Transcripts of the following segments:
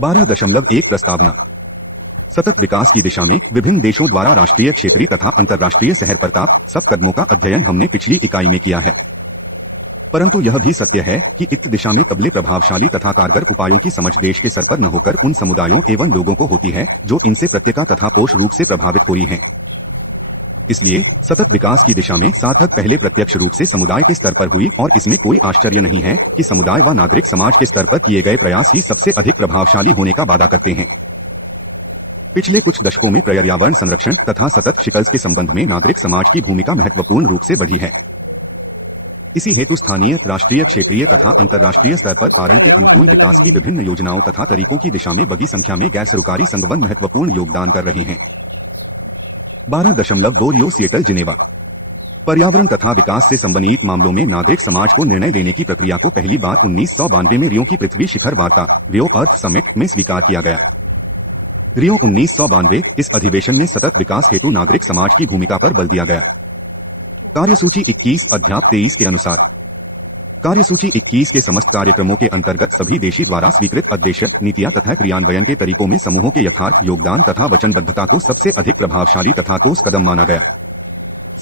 12.1 प्रस्तावना सतत विकास की दिशा में विभिन्न देशों द्वारा राष्ट्रीय, क्षेत्रीय तथा अंतर्राष्ट्रीय सहर प्रताप सब कदमों का अध्ययन हमने पिछली इकाई में किया है। परंतु यह भी सत्य है कि इस दिशा में तबले प्रभावशाली तथा कारगर उपायों की समझ देश के स्तर पर न होकर उन समुदायों एवं लोगों को होती है जो इनसे प्रत्यक्ष तथा पोष रूप से प्रभावित हो रही हैं। इसलिए सतत विकास की दिशा में सार्थक पहले प्रत्यक्ष रूप से समुदाय के स्तर पर हुई और इसमें कोई आश्चर्य नहीं है कि समुदाय व नागरिक समाज के स्तर पर किए गए प्रयास ही सबसे अधिक प्रभावशाली होने का वादा करते हैं। पिछले कुछ दशकों में पर्यावरण संरक्षण तथा सतत शिकल्स के संबंध में नागरिक समाज की भूमिका महत्वपूर्ण रूप से बढ़ी है। इसी हेतु स्थानीय, राष्ट्रीय, क्षेत्रीय तथा अंतर्राष्ट्रीय स्तर पर पर्यावरण के अनुकूल विकास की विभिन्न योजनाओं तथा तरीकों की दिशा में बड़ी संख्या में गैर सरकारी संगठन महत्वपूर्ण योगदान कर रहे हैं। 12.2 सिएटल जिनेवा पर्यावरण तथा विकास से संबंधित मामलों में नागरिक समाज को निर्णय लेने की प्रक्रिया को पहली बार 1992 में रियो की पृथ्वी शिखर वार्ता रियो अर्थ समिट में स्वीकार किया गया। रियो 1992 इस अधिवेशन में सतत विकास हेतु नागरिक समाज की भूमिका पर बल दिया गया। कार्यसूची 21 अध्याय 23 के अनुसार कार्यसूची 21 के समस्त कार्यक्रमों के अंतर्गत सभी देशी द्वारा स्वीकृत उद्देश्य, नीतियां तथा क्रियान्वयन के तरीकों में समूहों के यथार्थ योगदान तथा वचनबद्धता को सबसे अधिक प्रभावशाली तथा ठोस कदम माना गया।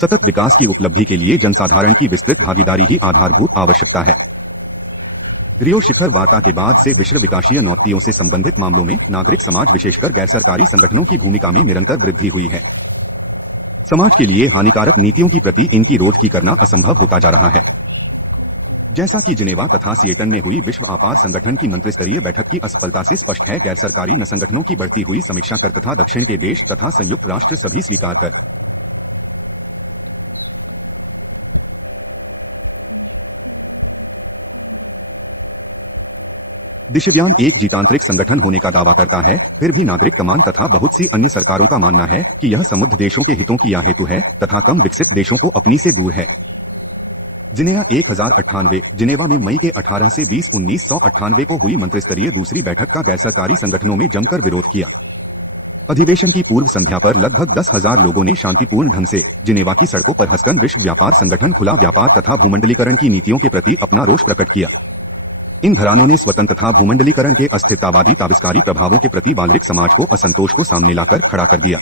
सतत विकास की उपलब्धि के लिए जनसाधारण की विस्तृत भागीदारी ही आधारभूत आवश्यकता है। रियो शिखर वार्ता के बाद से विश्व विकासीय नौकरियों से संबंधित मामलों में नागरिक समाज विशेषकर गैर सरकारी संगठनों की भूमिका में निरंतर वृद्धि हुई है। समाज के लिए हानिकारक नीतियों की प्रति इनकी रोध की करना असंभव होता जा रहा है। जैसा कि जिनेवा तथा सिएटल में हुई विश्व व्यापार संगठन की मंत्रिस्तरीय बैठक की असफलता से स्पष्ट है, गैर सरकारी न संगठनों की बढ़ती हुई समीक्षा कर तथा दक्षिण के देश तथा संयुक्त राष्ट्र सभी स्वीकार कर दिशव्यान एक जीतांतरिक संगठन होने का दावा करता है, फिर भी नागरिक कमान तथा बहुत सी अन्य सरकारों का मानना है कि यह समुद्ध देशों के हितों की या हेतु है तथा कम विकसित देशों को अपनी से दूर है। जिनेवा 1098 जिनेवा में मई के 18 से 20 1998 को हुई मंत्रिस्तरीय दूसरी बैठक का गैर सरकारी संगठनों में जमकर विरोध किया। अधिवेशन की पूर्व संध्या पर लगभग 10,000 लोगों ने शांतिपूर्ण ढंग से जिनेवा की सड़कों पर हंसकर विश्व व्यापार संगठन, खुला व्यापार तथा भूमंडलीकरण की नीतियों के प्रति अपना रोष प्रकट किया। इन घरानों ने स्वतंत्र तथा भूमंडलीकरण के अस्थिरतावादी ताविस्कारी प्रभावों के प्रति नागरिक समाज को असंतोष को सामने लाकर खड़ा कर दिया।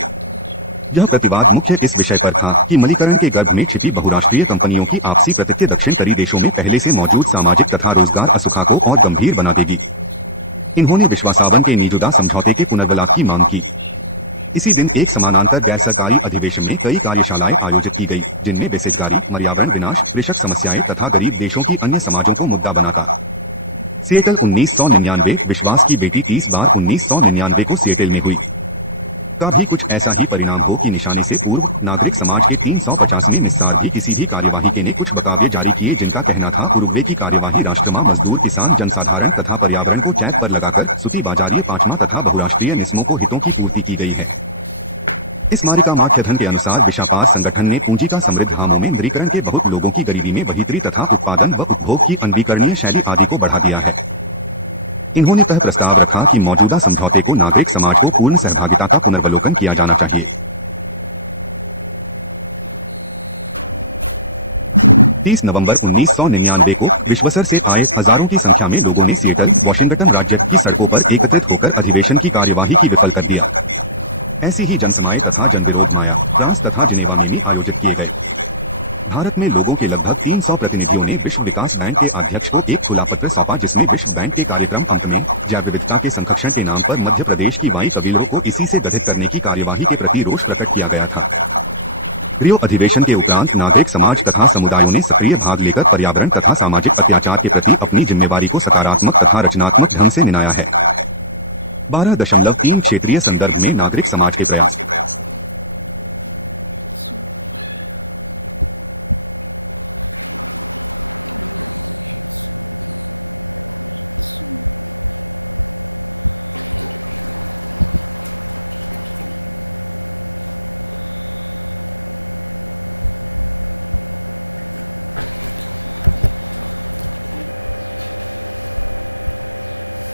यह प्रतिवाद मुख्य इस विषय पर था कि मलीकरण के गर्भ में छिपी बहुराष्ट्रीय कंपनियों की आपसी प्रतित्य दक्षिण तरी देशों में पहले से मौजूद सामाजिक तथा रोजगार असुखा को और गंभीर बना देगी। इन्होंने विश्वासावन के निजुदा समझौते के पुनर्वलाप की मांग की। इसी दिन एक समानांतर गैर सरकारी अधिवेशन में कई कार्यशालाएं आयोजित की गई, जिनमें बेरोजगारी, पर्यावरण विनाश, कृषक समस्याएं तथा गरीब देशों की अन्य समाजों को मुद्दा बनाता। सिएटल 1999 विश्वास की बेटी 30 बार 1999 को सिएटल में हुई का भी कुछ ऐसा ही परिणाम हो कि निशाने से पूर्व नागरिक समाज के 350 में निस्सार भी किसी भी कार्यवाही के ने कुछ बकावे जारी किए, जिनका कहना था उरुग्वे की कार्यवाही राष्ट्रमा, मजदूर, किसान, जनसाधारण तथा पर्यावरण को चैत पर लगाकर सूती बाजारी पांचवा तथा बहुराष्ट्रीय निस्मों को हितों की पूर्ति की गई है। इस मारिका माख्यधन के अनुसार विश्वापार संगठन ने पूंजी का समृद्ध हामों में नगरीकरण के बहुत लोगों की गरीबी में बढ़ोतरी तथा उत्पादन व उपभोग की अनवीकरणीय शैली आदि को बढ़ा दिया है। इन्होंने यह प्रस्ताव रखा कि मौजूदा समझौते को नागरिक समाज को पूर्ण सहभागिता का पुनर्वलोकन किया जाना चाहिए। 30 नवंबर 1999 को विश्वस्तर से आए हजारों की संख्या में लोगों ने सिएटल, वाशिंगटन राज्य की सड़कों पर एकत्रित होकर अधिवेशन की कार्यवाही की विफल कर दिया। ऐसी ही जनसमाएं तथा जनविरोध माया, फ्रांस तथा जिनेवा में भी आयोजित किए गए। भारत में लोगों के लगभग 300 प्रतिनिधियों ने विश्व विकास बैंक के अध्यक्ष को एक खुला पत्र सौंपा, जिसमें विश्व बैंक के कार्यक्रम अंत में जैव विविधता के संरक्षण के नाम पर मध्य प्रदेश की वाई कबीलों को इसी से गठित करने की कार्यवाही के प्रति रोष प्रकट किया गया था। रियो अधिवेशन के उपरांत नागरिक समाज तथा समुदायों ने सक्रिय भाग लेकर पर्यावरण तथा सामाजिक अत्याचार के प्रति अपनी जिम्मेवारी को सकारात्मक तथा रचनात्मक ढंग से निभाया है। 12.3 क्षेत्रीय संदर्भ में नागरिक समाज के प्रयास।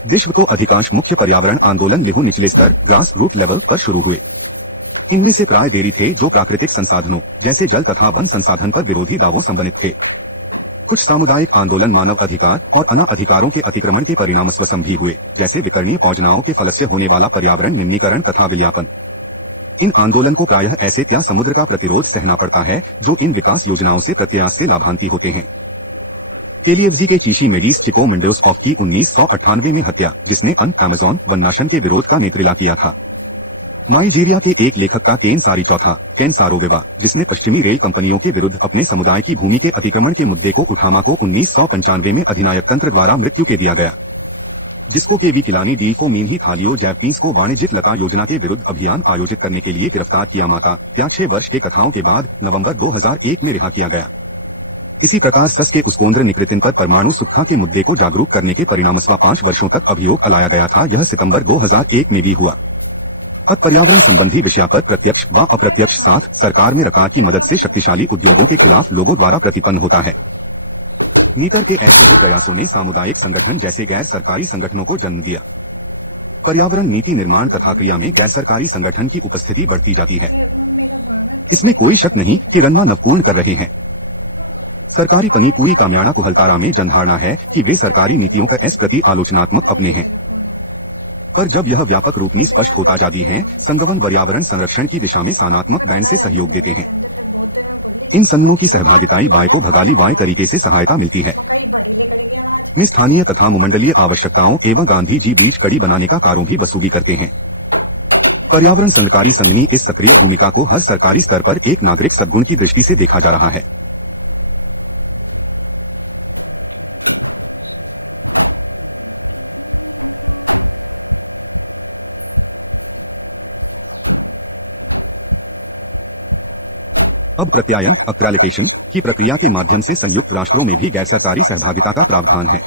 विश्व तो अधिकांश मुख्य पर्यावरण आंदोलन लिहू निचले स्तर ग्रास रूट लेवल पर शुरू हुए। इनमें से प्राय देरी थे जो प्राकृतिक संसाधनों जैसे जल तथा वन संसाधन पर विरोधी दावों संबंधित थे। कुछ सामुदायिक आंदोलन मानव अधिकार और अना अधिकारों के अतिक्रमण के परिणामस्वरूप भी हुए, जैसे विकर्णीय योजनाओं के फलस्य होने वाला पर्यावरण निम्नीकरण तथा विज्ञापन। इन आंदोलन को प्रायः ऐसे या समुद्र का प्रतिरोध सहना पड़ता है जो इन विकास योजनाओं से प्रत्याश से लाभान्वित होते हैं। केलीएफजी के चीशी मेडिस चिको मेंडेस ऑफ की 1998 में हत्या, जिसने अमेज़न वननाशन के विरोध का नेतृत्व किया था। नाइजीरिया के एक लेखक का केन सारी चौथा केन सारोवेवा, जिसने पश्चिमी रेल कंपनियों के विरुद्ध अपने समुदाय की भूमि के अतिक्रमण के मुद्दे को उठामा को 1995 में अधिनायक तंत्र द्वारा मृत्यु के दिया गया, जिसको केवी किलानी डीफो मीनही थालियो जैपनीज को वाणिज्यिक लता योजना के विरुद्ध अभियान आयोजित करने के लिए गिरफ्तार किया माता त्या 6 वर्ष के कथाओं के बाद नवंबर 2001 में रिहा किया गया। इसी प्रकार सस के उसकोंद्र निकृतिन पर परमाणु सुरक्षा के मुद्दे को जागरूक करने के परिणामस्वरूप 5 वर्षों तक अभियोग अलाया गया था। यह सितंबर 2001 में भी हुआ। अब पर्यावरण संबंधी विषय पर प्रत्यक्ष व अप्रत्यक्ष साथ सरकार में सरकार की मदद से शक्तिशाली उद्योगों के खिलाफ लोगों द्वारा प्रतिपन्न होता है। नीतर के ऐसे ही प्रयासों ने सामुदायिक संगठन जैसे गैर सरकारी संगठनों को जन्म दिया। पर्यावरण नीति निर्माण तथा क्रिया में गैर सरकारी संगठन की उपस्थिति बढ़ती जाती है। इसमें कोई शक नहीं कि रन्ना नवपूर्ण कर रहे हैं। सरकारी पनी पूरी कामयाना कुहलतारा में जनधारणा है कि वे सरकारी नीतियों का इस प्रति आलोचनात्मक अपने हैं, पर जब यह व्यापक रूप में स्पष्ट होता जाती है, संगठन पर्यावरण संरक्षण की दिशा में सानात्मक बैंक से सहयोग देते हैं। इन संगठनों की सहभागिताई वाय को भगाली वाय तरीके से सहायता मिलती है। में स्थानीय तथा मुमंडलीय आवश्यकताओं एवं गांधी जी बीच कड़ी बनाने का कार्यों भी बसूबी करते हैं। पर्यावरण संघकारी संघनी इस सक्रिय भूमिका को हर सरकारी स्तर पर एक नागरिक सद्गुण की दृष्टि से देखा जा रहा है। अब प्रत्यायन अक्रेडिटेशन की प्रक्रिया के माध्यम से संयुक्त राष्ट्रों में भी गैर सरकारी सहभागिता का प्रावधान है।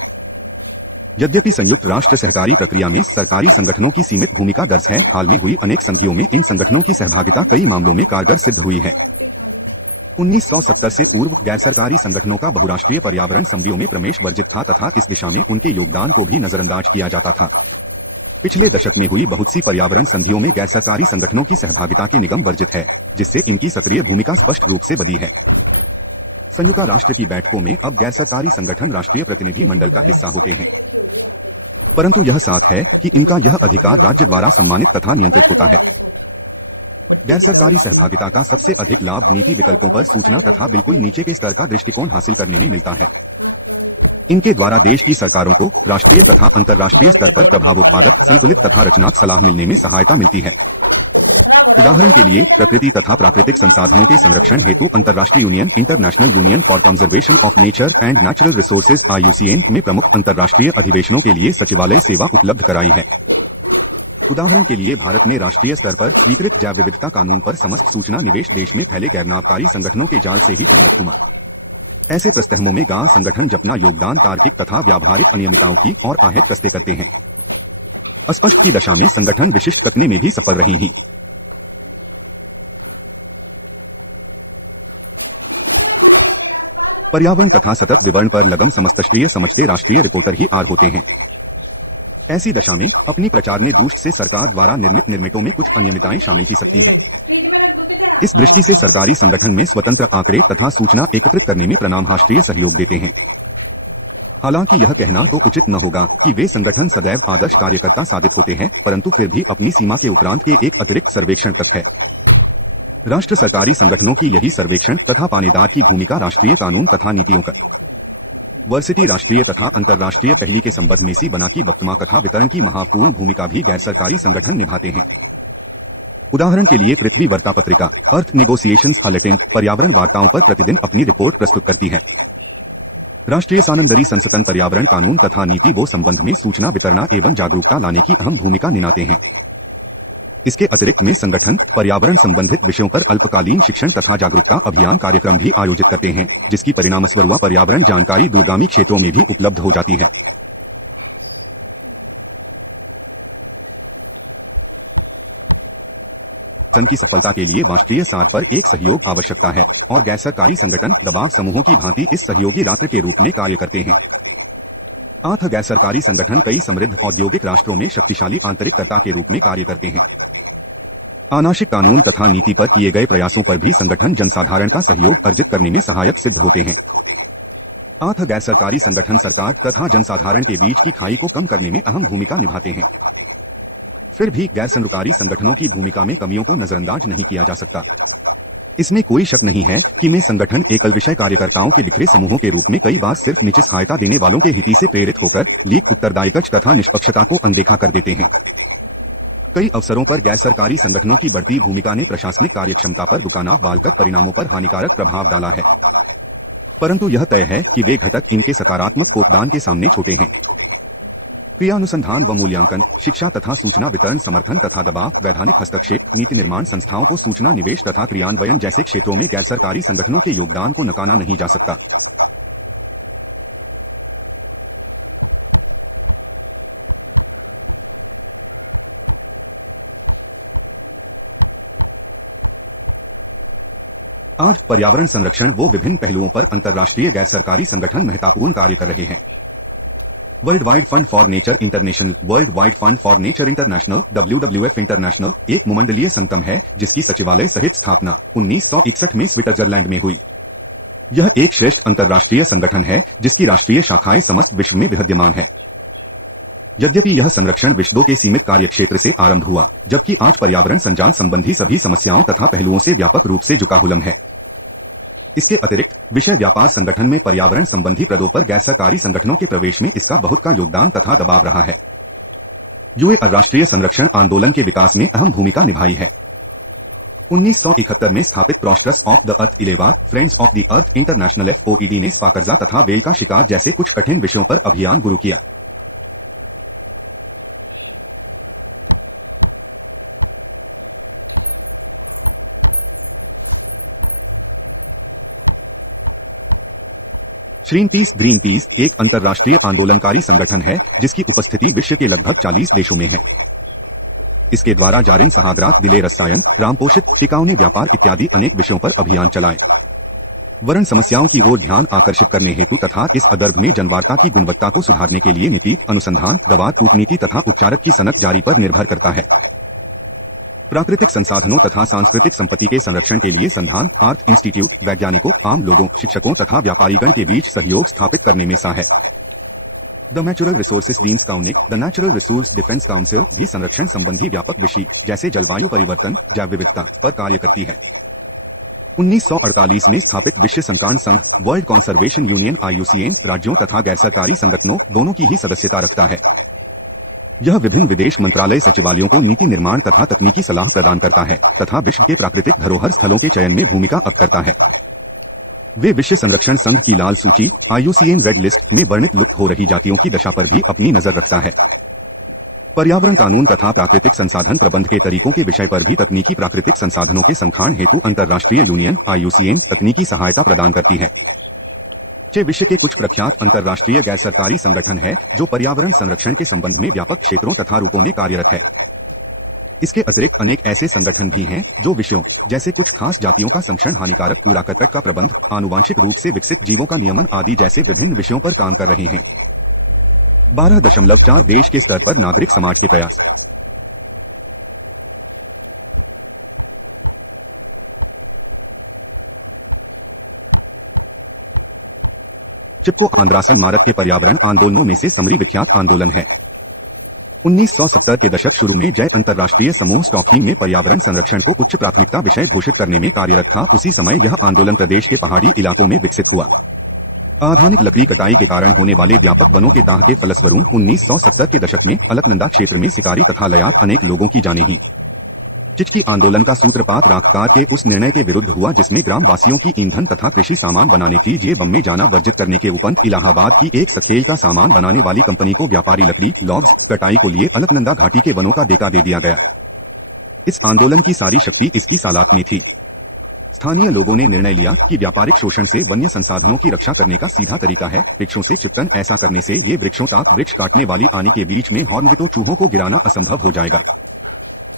यद्यपि संयुक्त राष्ट्र सहकारी प्रक्रिया में सरकारी संगठनों की सीमित भूमिका दर्ज है, हाल में हुई अनेक संधियों में इन संगठनों की सहभागिता कई मामलों में कारगर सिद्ध हुई है। 1970 से पूर्व गैर सरकारी संगठनों का बहुराष्ट्रीय पर्यावरण संधियों में प्रवेश वर्जित था तथा इस दिशा में उनके योगदान को भी नजरअंदाज किया जाता था। पिछले दशक में हुई बहुत सी पर्यावरण संधियों में गैर सरकारी संगठनों की सहभागिता के निगम वर्जित है, जिससे इनकी सक्रिय भूमिका स्पष्ट रूप से बदी है। संयुक्त राष्ट्र की बैठकों में अब गैर सरकारी संगठन राष्ट्रीय प्रतिनिधि मंडल का हिस्सा होते हैं, परंतु यह साथ है कि इनका यह अधिकार राज्य द्वारा सम्मानित तथा नियंत्रित होता है। गैर सरकारी सहभागिता का सबसे अधिक लाभ नीति विकल्पों पर सूचना तथा बिल्कुल नीचे के स्तर का दृष्टिकोण हासिल करने में मिलता है। इनके द्वारा देश की सरकारों को राष्ट्रीय तथा अंतर्राष्ट्रीय स्तर पर प्रभावोत्पादक, संतुलित तथा रचनात्मक सलाह मिलने में सहायता मिलती है। उदाहरण के लिए प्रकृति तथा प्राकृतिक संसाधनों के संरक्षण हेतु अंतर्राष्ट्रीय union international union for conservation of nature and natural resources IUCN में प्रमुख अंतर्राष्ट्रीय अधिवेशनों के लिए सचिवालय सेवा उपलब्ध कराई है। उदाहरण के लिए भारत में राष्ट्रीय स्तर पर स्वीकृत जैव विविधता कानून पर समस्त सूचना निवेश देश में फैले गैर लाभकारी संगठनों के जाल से ही संलग्न हुआ। ऐसे प्रस्तहमों में गांव संगठन अपना योगदान तार्किक तथा व्यावहारिक अनियमितताओं की और आहत कसते करते हैं। अस्पष्ट की दशा में संगठन विशिष्ट करने में भी सफल रहे हैं। पर्यावरण तथा सतत विवरण पर लगम समस्तष्ट्रीय समझते राष्ट्रीय रिपोर्टर ही आर होते हैं। ऐसी दशा में अपनी प्रचार ने दुष्ट से सरकार द्वारा निर्मित निर्मितों में कुछ अनियमितताएं शामिल की सकती है। इस दृष्टि से सरकारी संगठन में स्वतंत्र आंकड़े तथा सूचना एकत्रित करने में प्रमाणराष्ट्रीय सहयोग देते हैं। हालांकि यह कहना तो उचित न होगा कि वे संगठन सदैव आदर्श कार्यकर्ता साबित होते हैं, परंतु फिर भी अपनी सीमा के उपरांत के एक अतिरिक्त सर्वेक्षण तक है। राष्ट्र सरकारी संगठनों की यही सर्वेक्षण तथा पानीदार की भूमिका राष्ट्रीय कानून तथा नीतियों का वर्सिटी राष्ट्रीय तथा अंतर्राष्ट्रीय पहली के संबंध में सी बना की वक्तमा कथा वितरण की महत्वपूर्ण भूमिका भी गैर सरकारी संगठन निभाते हैं। उदाहरण के लिए पृथ्वी वार्ता पत्रिका अर्थ नेगोशिएशंस बुलेटिन पर्यावरण वार्ताओं पर प्रतिदिन अपनी रिपोर्ट प्रस्तुत करती है। राष्ट्रीय सानंदरी संसदन पर्यावरण कानून तथा नीति वो संबंध में सूचना वितरण एवं जागरूकता लाने की अहम भूमिका निभाते हैं। इसके अतिरिक्त में संगठन पर्यावरण संबंधित विषयों पर अल्पकालीन शिक्षण तथा जागरूकता अभियान कार्यक्रम भी आयोजित करते हैं, जिसकी परिणामस्वरूप पर्यावरण जानकारी दूरगामी क्षेत्रों में भी उपलब्ध हो जाती है। की सफलता के लिए राष्ट्रीय स्तर पर एक सहयोग आवश्यकता है और गैर सरकारी संगठन दबाव समूहों की भांति इस सहयोगी रात्र के रूप में कार्य करते हैं। गैर सरकारी संगठन कई समृद्ध औद्योगिक राष्ट्रों में शक्तिशाली आंतरिककर्ता के रूप में कार्य करते हैं। अनावश्यक कानून तथा नीति पर किए गए प्रयासों पर भी संगठन जनसाधारण का सहयोग अर्जित करने में सहायक सिद्ध होते हैं। आठ गैर सरकारी संगठन सरकार तथा जनसाधारण के बीच की खाई को कम करने में अहम भूमिका निभाते हैं। फिर भी गैर सरकारी संगठनों की भूमिका में कमियों को नजरअंदाज नहीं किया जा सकता। इसमें कोई शक नहीं है कि में संगठन एकल विषय कार्यकर्ताओं के बिखरे समूहों के रूप में कई बार सिर्फ निश्चित सहायता देने वालों के हित से प्रेरित होकर लीक उत्तरदायित्व तथा निष्पक्षता को अनदेखा कर देते हैं। कई अवसरों पर गैर सरकारी संगठनों की बढ़ती भूमिका ने प्रशासनिक कार्यक्षमता पर दुकानाव बालकर परिणामों पर हानिकारक प्रभाव डाला है, परंतु यह तय है कि वे घटक इनके सकारात्मक योगदान के सामने छोटे हैं। क्रियानुसंधान व मूल्यांकन, शिक्षा तथा सूचना वितरण, समर्थन तथा दबाव, वैधानिक हस्तक्षेप, नीति निर्माण संस्थाओं को सूचना निवेश तथा क्रियान्वयन जैसे क्षेत्रों में गैर सरकारी संगठनों के योगदान को नकारा नहीं जा सकता। आज पर्यावरण संरक्षण वो विभिन्न पहलुओं पर अंतर्राष्ट्रीय गैर सरकारी संगठन महत्वपूर्ण कार्य कर रहे हैं। World wide fund for nature international, world wide fund for nature international WWF international एक मुमंडलीय संगठन है जिसकी सचिवालय सहित स्थापना 1961 में स्विट्जरलैंड में हुई। यह एक श्रेष्ठ अंतर्राष्ट्रीय संगठन है जिसकी राष्ट्रीय शाखाएं समस्त विश्व में विद्यमान है। यद्यपि यह संरक्षण विश्व के सीमित कार्यक्षेत्र से आरंभ हुआ, जबकि आज पर्यावरण संजाल संबंधी सभी समस्याओं तथा पहलुओं से व्यापक रूप से झुका हुलम है। इसके अतिरिक्त विश्व व्यापार संगठन में पर्यावरण संबंधी पदों पर गैर सरकारी संगठनों के प्रवेश में इसका बहुत का योगदान तथा दबाव रहा है। यूए राष्ट्रीय संरक्षण आंदोलन के विकास में अहम भूमिका निभाई है। 1971 में स्थापित प्रोस्ट्रस of the earth 11 friends of the earth international FOED ने स्पाकर्जा तथा वेल का शिकार जैसे कुछ कठिन विषयों पर अभियान शुरू किया। ग्रीन पीस एक अंतर्राष्ट्रीय आंदोलनकारी संगठन है जिसकी उपस्थिति विश्व के लगभग 40 देशों में है। इसके द्वारा जारिन सहाग्रात, दिले रसायन, रामपोषित, टिकाऊ ने व्यापार इत्यादि अनेक विषयों पर अभियान चलाए। वर्ण समस्याओं की ओर ध्यान आकर्षित करने हेतु तथा इस अदर्भ में जनवार्ता की गुणवत्ता को सुधारने के लिए नीति, अनुसंधान, दवा, कूटनीति तथा उपचारक की सनक जारी पर निर्भर करता है। प्राकृतिक संसाधनों तथा सांस्कृतिक संपत्ति के संरक्षण के लिए संधान, आर्थ इंस्टीट्यूट, वैज्ञानिकों, आम लोगों, शिक्षकों तथा व्यापारीगण के बीच सहयोग स्थापित करने में सा है। The natural resources defence council, the natural resource defence council भी संरक्षण संबंधी व्यापक विषय जैसे जलवायु परिवर्तन, जैव विविधता पर कार्य करती है। 1948 में स्थापित विश्व संकार्ण संघ वर्ल्ड कंजर्वेशन यूनियन IUCN राज्यों तथा गैर सरकारी संगठनों दोनों की ही सदस्यता रखता है। यह विभिन्न विदेश मंत्रालय सचिवालयों को नीति निर्माण तथा तकनीकी सलाह प्रदान करता है तथा विश्व के प्राकृतिक धरोहर स्थलों के चयन में भूमिका अदा करता है। वे विश्व संरक्षण संघ की लाल सूची IUCN रेड लिस्ट में वर्णित लुप्त हो रही जातियों की दशा पर भी अपनी नजर रखता है। पर्यावरण कानून तथा प्राकृतिक संसाधन प्रबंध के तरीकों के विषय पर भी तकनीकी प्राकृतिक संसाधनों के संखाण हेतु अंतर्राष्ट्रीय यूनियन IUCN तकनीकी सहायता प्रदान करती है। विश्व के कुछ प्रख्यात अंतर्राष्ट्रीय गैर सरकारी संगठन है जो पर्यावरण संरक्षण के संबंध में व्यापक क्षेत्रों तथा रूपों में कार्यरत है। इसके अतिरिक्त अनेक ऐसे संगठन भी हैं जो विषयों जैसे कुछ खास जातियों का संरक्षण, हानिकारक कूड़ा करकट का प्रबंध, आनुवांशिक रूप से विकसित जीवों का नियमन आदि जैसे विभिन्न विषयों पर काम कर रहे हैं। 12.4 देश के स्तर पर नागरिक समाज के प्रयास। चिपको आंद्रासन मारत के पर्यावरण आंदोलनों में से समरी विख्यात आंदोलन है। 1970 के दशक शुरू में जय अंतर्राष्ट्रीय समूह स्टॉकहोम में पर्यावरण संरक्षण को उच्च प्राथमिकता विषय घोषित करने में कार्यरत था। उसी समय यह आंदोलन प्रदेश के पहाड़ी इलाकों में विकसित हुआ। आधानिक लकड़ी कटाई के कारण होने वाले व्यापक वनों के ताह के फलस्वरूप 1970 के दशक में अलकनंदा क्षेत्र में शिकारी तथा लयाक अनेक लोगों की जानें ही। चिचकी आंदोलन का सूत्रपात राखकार के उस निर्णय के विरुद्ध हुआ जिसमें ग्राम वासियों की ईंधन तथा कृषि सामान बनाने थी जे बम में जाना वर्जित करने के उपरांत इलाहाबाद की एक सखेल का सामान बनाने वाली कंपनी को व्यापारी लकड़ी लॉग्स कटाई को लिए अलकनंदा घाटी के वनों का देका दे दिया गया। इस आंदोलन की सारी शक्ति इसकी सालात में थी। स्थानीय लोगों ने निर्णय लिया कि व्यापारिक शोषण से वन्य संसाधनों की रक्षा करने का सीधा तरीका है वृक्षों से चिपकन। ऐसा करने से ये वृक्षों तक वृक्ष काटने वाली आनी के बीच में हॉर्नवितो चूहों को गिराना असंभव हो जाएगा।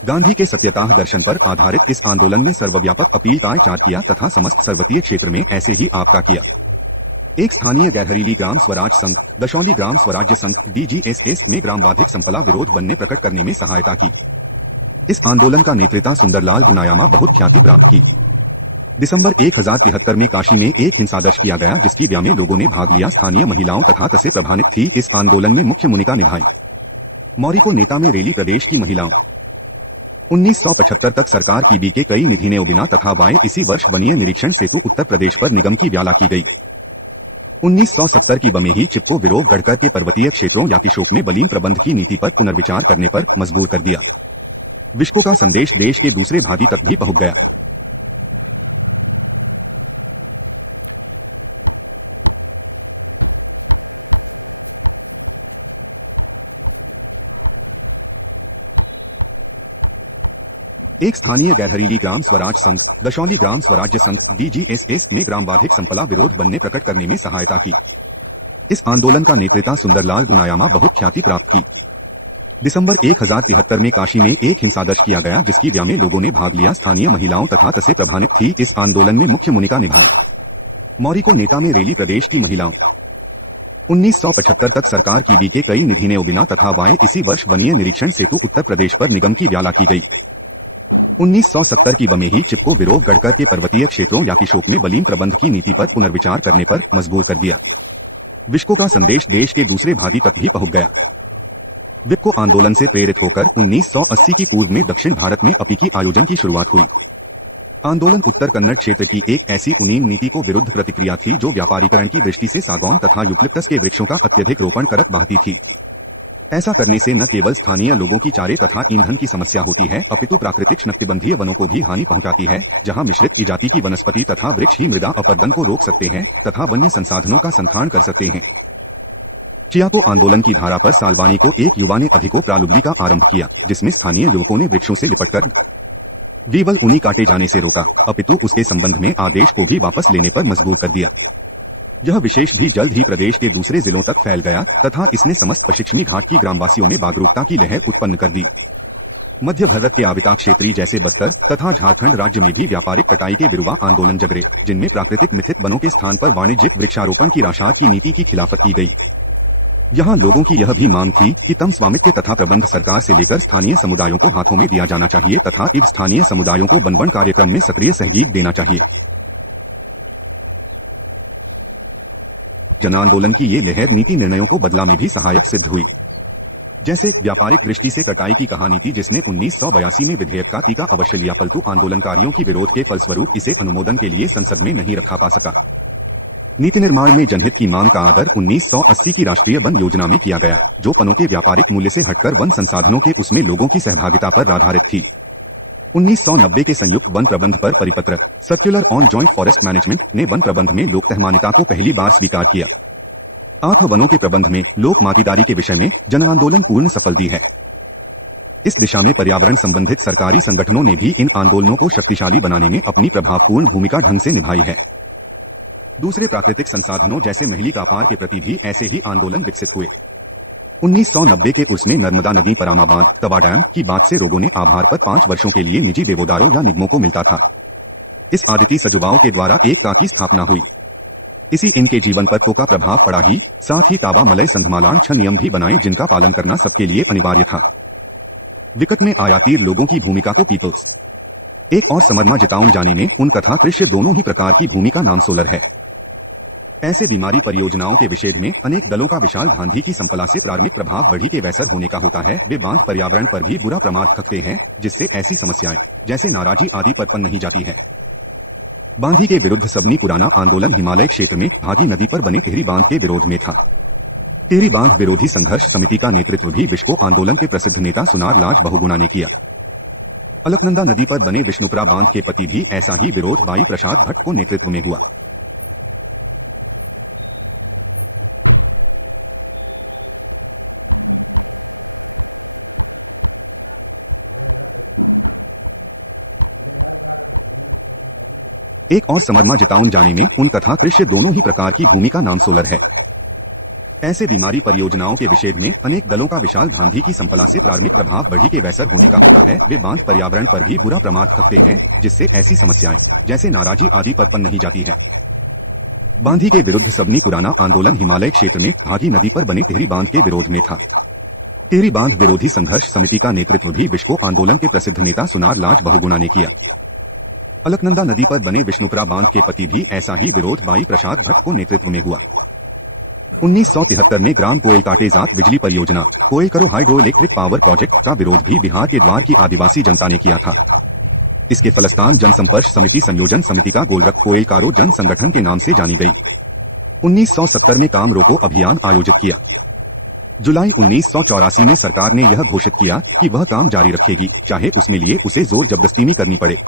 गांधी के सत्यताह दर्शन पर आधारित इस आंदोलन में सर्वव्यापक अपील का विचार किया तथा समस्त सर्वतीय क्षेत्र में ऐसे ही आपका किया। एक स्थानीय गैरहरीली ग्राम स्वराज संघ दशौली ग्राम स्वराज्य संघ DGSS में ग्रामवाधिक संपला विरोध बनने प्रकट करने में सहायता की। इस आंदोलन का नेतृत्व सुंदरलाल गुनायामा बहुत ख्याति प्राप्त की। दिसंबर 1073 में काशी में एक हिंसादर्श किया गया जिसकी व्या में लोगों ने भाग लिया। स्थानीय महिलाओं तथा से प्रभावित थी। इस आंदोलन में मुख्य भूमिका निभाई मौर्य को नेता में रेली प्रदेश की महिलाओं। 1975 तक सरकार की बी के कई निधि ने उबिना तथा वाय इसी वर्ष वनीय निरीक्षण सेतु उत्तर प्रदेश पर निगम की व्याला की गई। 1970 की बमेही चिपको विरोध गढ़कर के पर्वतीय क्षेत्रों या किशोक में बलीन प्रबंध की नीति पर पुनर्विचार करने पर मजबूर कर दिया। विश्व का संदेश देश के दूसरे भागी तक भी पहुंच गया। एक स्थानीय गैरहरीली ग्राम स्वराज संघ दशौली ग्राम स्वराज्य संघ DGSS में ग्रामवाधिक संपला विरोध बनने प्रकट करने में सहायता की। इस आंदोलन का नेतृत्व सुंदरलाल गुनायामा बहुत ख्याति प्राप्त की। दिसंबर 1073 में काशी में एक हिंसादर्श किया गया जिसकी व्या में लोगों ने भाग लिया। स्थानीय महिलाओं तथा से प्रभावित थी। इस आंदोलन में मुख्य भूमिका निभाई मौर्य को नेता में रेली प्रदेश की महिलाओं। 1975 तक सरकार की बी के कई निधि ने उबिना तथा वाय इसी वर्ष वनीय निरीक्षण सेतु उत्तर प्रदेश पर निगम की व्याला की गई। 1970 की बमेही चिपको विरोध गढ़कर के पर्वतीय क्षेत्रों या किशोक में बलीन प्रबंध की नीति पर पुनर्विचार करने पर मजबूर कर दिया। विश्व का संदेश देश के दूसरे भागी तक भी पहुंच गया। विप्को आंदोलन से प्रेरित होकर 1980 की पूर्व में दक्षिण भारत में अपी की आयोजन की शुरुआत हुई। आंदोलन उत्तर कन्नड़ क्षेत्र की एक ऐसी उनीन नीति को विरुद्ध प्रतिक्रिया थी जो व्यापारीकरण की दृष्टि से सागौन तथा यूक्लिप्टस के वृक्षों का अत्यधिक रोपण करत बहती थी। ऐसा करने से न केवल स्थानीय लोगों की चारे तथा ईंधन की समस्या होती है अपितु प्राकृतिक उष्णकटिबंधीय वनों को भी हानि पहुंचाती है, जहां मिश्रित प्रजाति की वनस्पति तथा वृक्ष ही मृदा अपरदन को रोक सकते हैं तथा वन्य संसाधनों का संखाण कर सकते हैं। चियाको आंदोलन की धारा पर सालवानी को एक युवा ने अधिको प्रालुब्धि का आरंभ किया, जिसमें स्थानीय युवकों ने वृक्षों से लिपटकर केवल उन्हीं काटे जाने से रोका अपितु उसके संबंध में आदेश को भी वापस लेने पर मजबूर कर दिया। यह विशेष भी जल्द ही प्रदेश के दूसरे जिलों तक फैल गया तथा इसने समस्त पश्चिमी घाट की ग्रामवासियों में जागरूकता की लहर उत्पन्न कर दी। मध्य भारत के आविता क्षेत्रीय जैसे बस्तर तथा झारखंड राज्य में भी व्यापारिक कटाई के विरुवा आंदोलन जगरे, जिनमें प्राकृतिक मिथित वनों के स्थान पर वाणिज्यिक वृक्षारोपण की राशाद की नीति की खिलाफत की गई। यहाँ लोगों की यह भी मांग थी कि तम स्वामित्व तथा प्रबंध सरकार से लेकर स्थानीय समुदायों को हाथों में दिया जाना चाहिए तथा इन स्थानीय समुदायों को वन कार्यक्रम में सक्रिय सहयोग देना चाहिए। जन आंदोलन की ये लहर नीति निर्णयों को बदला में भी सहायक सिद्ध हुई। जैसे व्यापारिक दृष्टि से कटाई की कहानीति जिसने 1982 में विधेयक का टीका अवश्य लिया, परंतु आंदोलनकारियों की विरोध के फलस्वरूप इसे अनुमोदन के लिए संसद में नहीं रखा पा सका। नीति निर्माण में जनहित की मांग का आदर 1980 की राष्ट्रीय वन योजना में किया गया, जो वनों के व्यापारिक मूल्य से हटकर वन संसाधनों के उसमें लोगों की सहभागिता पर आधारित थी। 1990 के संयुक्त वन प्रबंध पर परिपत्र circular on joint forest management ने वन प्रबंध में लोकतहमानिता को पहली बार स्वीकार किया। आंख वनों के प्रबंध में लोक भागीदारी के विषय में जन आंदोलन पूर्ण सफल दी है। इस दिशा में पर्यावरण संबंधित सरकारी संगठनों ने भी इन आंदोलनों को शक्तिशाली बनाने में अपनी प्रभावपूर्ण भूमिका ढंग से निभाई है। दूसरे प्राकृतिक संसाधनों जैसे महली कापार के प्रति भी ऐसे ही आंदोलन विकसित हुए। 1990 के उसमें नर्मदा नदी परामा बांध तवा डैम की बात से लोगों ने आभार पर 5 वर्षों के लिए निजी देवोदारों या निगमों को मिलता था। इस आदिति सजुवाओं के द्वारा एक का की स्थापना हुई। इसी इनके जीवन पर तो का प्रभाव पड़ा ही, साथ ही ताबा मलय संधमालान 6 नियम भी बनाए जिनका पालन करना सबके लिए अनिवार्य था। विकट में आयातीर लोगों की भूमिका को पीपल्स एक और समरमा जिताउन जाने में उन तथा कृष्य दोनों ही प्रकार की भूमिका नाम सोलर है। ऐसे बीमारी परियोजनाओं के विषेद में अनेक दलों का विशाल धांधी की संपला से प्रारंभिक प्रभाव बढ़ी के वैसर होने का होता है। वे बांध पर्यावरण पर भी बुरा प्रमाद खकते हैं, जिससे ऐसी समस्याएं जैसे नाराजी आदि पनप नहीं जाती है। बांधी के विरुद्ध सबनी पुराना आंदोलन हिमालय क्षेत्र में भागी नदी पर बने टिहरी बांध के विरोध में था। टिहरी बांध विरोधी संघर्ष समिति का नेतृत्व भी विश्व आंदोलन के प्रसिद्ध नेता सुनार लाज बहुगुणा ने किया। अलकनंदा नदी पर बने विष्णुपुरा बांध के पति भी ऐसा ही विरोध बाई प्रसाद भट्ट को नेतृत्व में हुआ। एक और समरमा जिताउन जाने में उन तथा कृष्य दोनों ही प्रकार की भूमिका नाम सोलर है। ऐसे बीमारी परियोजनाओं के विषेद में अनेक दलों का विशाल धांधी की संपला से प्रारंभिक प्रभाव बढ़ी के वैसर होने का होता है। वे बांध पर्यावरण पर भी बुरा प्रमाद खकते हैं, जिससे ऐसी समस्याएं जैसे नाराजी आदि पनप नहीं जाती है। बांधी के विरुद्ध सबनी पुराना आंदोलन हिमालय क्षेत्र में भागी नदी पर बने टिहरी बांध के विरोध में था। टिहरी बांध विरोधी संघर्ष समिति का नेतृत्व भी विश्व आंदोलन के प्रसिद्ध नेता सुनार लाज बहुगुणा ने किया। अलकनंदा नदी पर बने विष्णुपुरा बांध के पति भी ऐसा ही विरोध बाई प्रसाद भट्ट को नेतृत्व में हुआ। 1973 में ग्राम कोयल काटेजात बिजली परियोजना कोयल करो हाइड्रो इलेक्ट्रिक पावर प्रोजेक्ट का विरोध भी बिहार के द्वार की आदिवासी जनता ने किया था। इसके फलस्तान जनसंपर्क समिति संयोजन समिति का गोलरख कोयल कारो जन संगठन के नाम से जानी गई। 1970 में काम रोको अभियान आयोजित किया। जुलाई 1984 में सरकार ने यह घोषित किया कि वह काम जारी रखेगी, चाहे उसमें लिए उसे जोर जबरदस्ती करनी पड़े।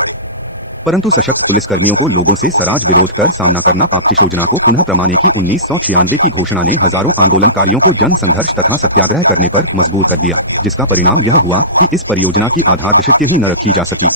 परंतु सशक्त पुलिसकर्मियों को लोगों से सराज विरोध कर सामना करना पापची योजना को पुनः प्रमाणे की 1996 की घोषणा ने हजारों आंदोलनकारियों को जन संघर्ष तथा सत्याग्रह करने पर मजबूर कर दिया, जिसका परिणाम यह हुआ कि इस परियोजना की आधारशिला ही न रखी जा सकी।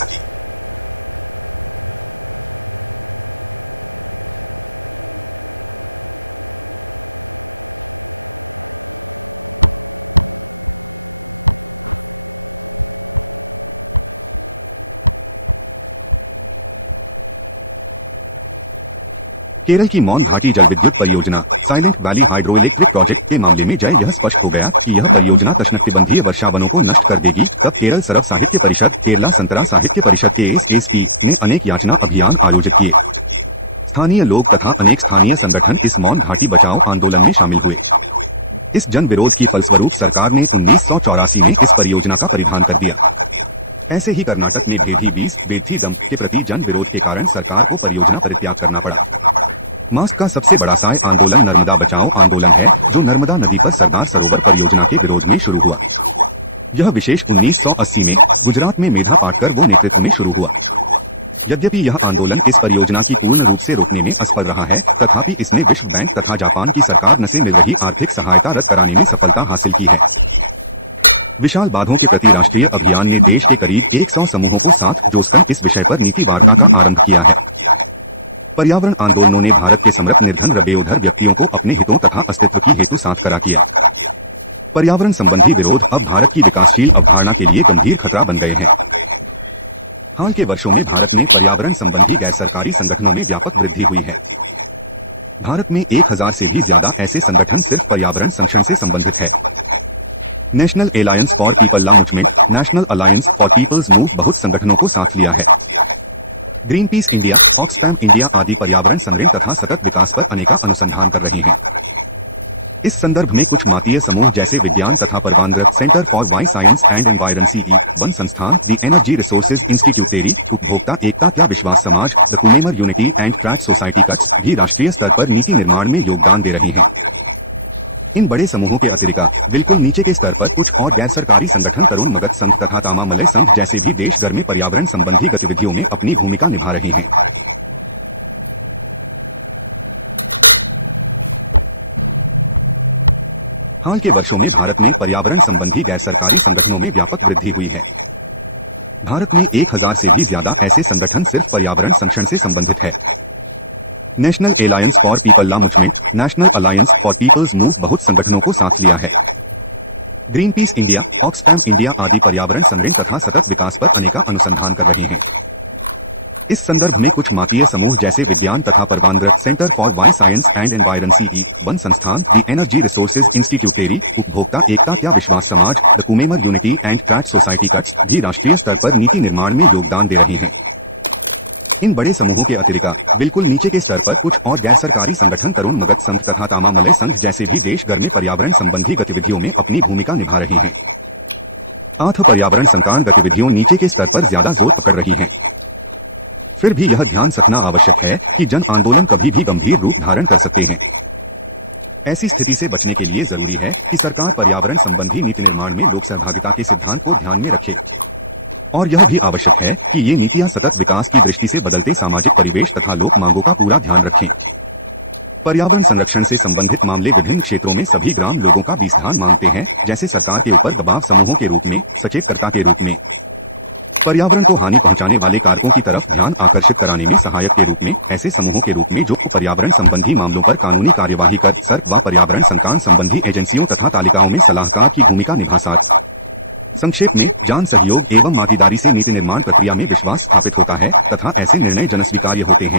केरल की मौन घाटी जल विद्युत परियोजना silent valley hydro electric project के मामले में यह स्पष्ट हो गया कि यह परियोजना उष्णकटिबंधीय वर्षावनों को नष्ट कर देगी। तब केरल सर्व साहित्य परिषद केरला संतरा साहित्य परिषद के KSSP ने अनेक याचना अभियान आयोजित किए। स्थानीय लोग तथा अनेक स्थानीय संगठन इस मौन घाटी बचाओ आंदोलन में शामिल हुए। इस जन विरोध की फलस्वरूप सरकार ने 1984 में इस परियोजना का परिधान कर दिया। ऐसे ही कर्नाटक में भेदी बीस बेथी दम के प्रति जन विरोध के कारण सरकार को परियोजना परित्याग करना पड़ा। मास्ट का सबसे बड़ा साय आंदोलन नर्मदा बचाओ आंदोलन है, जो नर्मदा नदी पर सरदार सरोवर परियोजना के विरोध में शुरू हुआ। यह विशेष 1980 में गुजरात में मेधा पाटकर वो नेतृत्व में शुरू हुआ। यद्यपि यह आंदोलन इस परियोजना की पूर्ण रूप से रोकने में असफल रहा है, तथापि इसने विश्व बैंक तथा जापान की सरकार से मिल रही आर्थिक सहायता रद्द कराने में सफलता हासिल की है। विशाल बांधों के प्रति राष्ट्रीय अभियान ने देश के करीब 100 समूहों को साथ जोड़कर इस विषय पर नीति वार्ता का आरंभ किया है। पर्यावरण आंदोलनों ने भारत के समृद्ध निर्धन बेउधर व्यक्तियों को अपने हितों तथा अस्तित्व की हेतु साथ खड़ा किया। पर्यावरण संबंधी विरोध अब भारत की विकासशील अवधारणा के लिए गंभीर खतरा बन गए हैं। हाल के वर्षों में भारत में पर्यावरण संबंधी गैर सरकारी संगठनों में व्यापक वृद्धि हुई है। भारत में 1000 से भी ज्यादा ऐसे संगठन सिर्फ पर्यावरण संरक्षण से संबंधित है। नेशनल अलायंस फॉर पीपल ला movement, national alliance for people's move बहुत संगठनों को साथ लिया है। Greenpeace India, Oxfam India आदि पर्यावरण संरक्षण तथा सतत विकास पर अनेका अनुसंधान कर रहे हैं। इस संदर्भ में कुछ मातीय समूह जैसे विज्ञान तथा परवानद्रत सेंटर फॉर वाई साइंस एंड एनवायरन CE, वन संस्थान, the energy resources institute TERI, उपभोक्ता एकता क्या विश्वास समाज, the consumer unity and trust society CUTS भी राष्ट्रीय स्तर पर नीति निर्माण में योगदान दे रहे हैं। इन बड़े समूहों के अतिरिक्त बिल्कुल नीचे के स्तर पर कुछ और गैर सरकारी संगठन तरुण मगध संघ तथा तामामलय संघ जैसे भी देश भर में पर्यावरण संबंधी गतिविधियों में अपनी भूमिका निभा रहे हैं। हाल के वर्षों में भारत में पर्यावरण संबंधी गैर सरकारी संगठनों में व्यापक वृद्धि हुई है। भारत में 1000 से भी ज्यादा ऐसे संगठन सिर्फ पर्यावरण संरक्षण से संबंधित है। नेशनल अलायंस फॉर पीपल ला movement, national alliance for people's move बहुत संगठनों को साथ लिया है। Greenpeace India, Oxfam India आदि पर्यावरण संरक्षण तथा सतत विकास पर अनेका अनुसंधान कर रहे हैं। इस संदर्भ में कुछ मातीय समूह जैसे विज्ञान तथा परवानद्रत सेंटर फॉर वाई साइंस एंड एनवायरन CE, वन संस्थान, the energy resources institute TERI, उपभोक्ता एकता क्या विश्वास समाज, the consumer unity and trust society CUTS भी राष्ट्रीय स्तर पर नीति निर्माण में योगदान दे रहे हैं। इन बड़े समूहों के अतिरिक्त बिल्कुल नीचे के स्तर पर कुछ और गैर सरकारी संगठन तरुण मगध संघ तथा तामामलय संघ जैसे भी देश भर में पर्यावरण संबंधी गतिविधियों में अपनी भूमिका निभा रहे हैं। आठ पर्यावरण संकार्ण गतिविधियों नीचे के स्तर पर ज्यादा जोर पकड़ रही हैं। फिर भी यह ध्यान रखना आवश्यक है कि जन आंदोलन कभी भी गंभीर रूप धारण कर सकते हैं। ऐसी स्थिति से बचने के लिए जरूरी है कि सरकार पर्यावरण संबंधी नीति निर्माण में लोक सहभागिता के सिद्धांत को ध्यान में रखे और यह भी आवश्यक है कि ये नीतियां सतत विकास की दृष्टि से बदलते सामाजिक परिवेश तथा लोक मांगों का पूरा ध्यान रखें। पर्यावरण संरक्षण से संबंधित मामले विभिन्न क्षेत्रों में सभी ग्राम लोगों का बीसधान मांगते हैं, जैसे सरकार के ऊपर दबाव समूहों के रूप में, सचेतकर्ता के रूप में, पर्यावरण को हानि पहुंचाने वाले कारकों की तरफ ध्यान आकर्षित कराने में सहायक के रूप में, ऐसे समूहों के रूप में जो पर्यावरण संबंधी मामलों पर कानूनी कार्यवाही कर सर्क व पर्यावरण संकार्ण संबंधी एजेंसियों तथा तालिकाओं में सलाहकार की भूमिका निभा सकते। संक्षेप में, जान सहयोग एवं भागीदारी से नीति निर्माण प्रक्रिया में विश्वास स्थापित होता है तथा ऐसे निर्णय जनस्वीकार्य होते हैं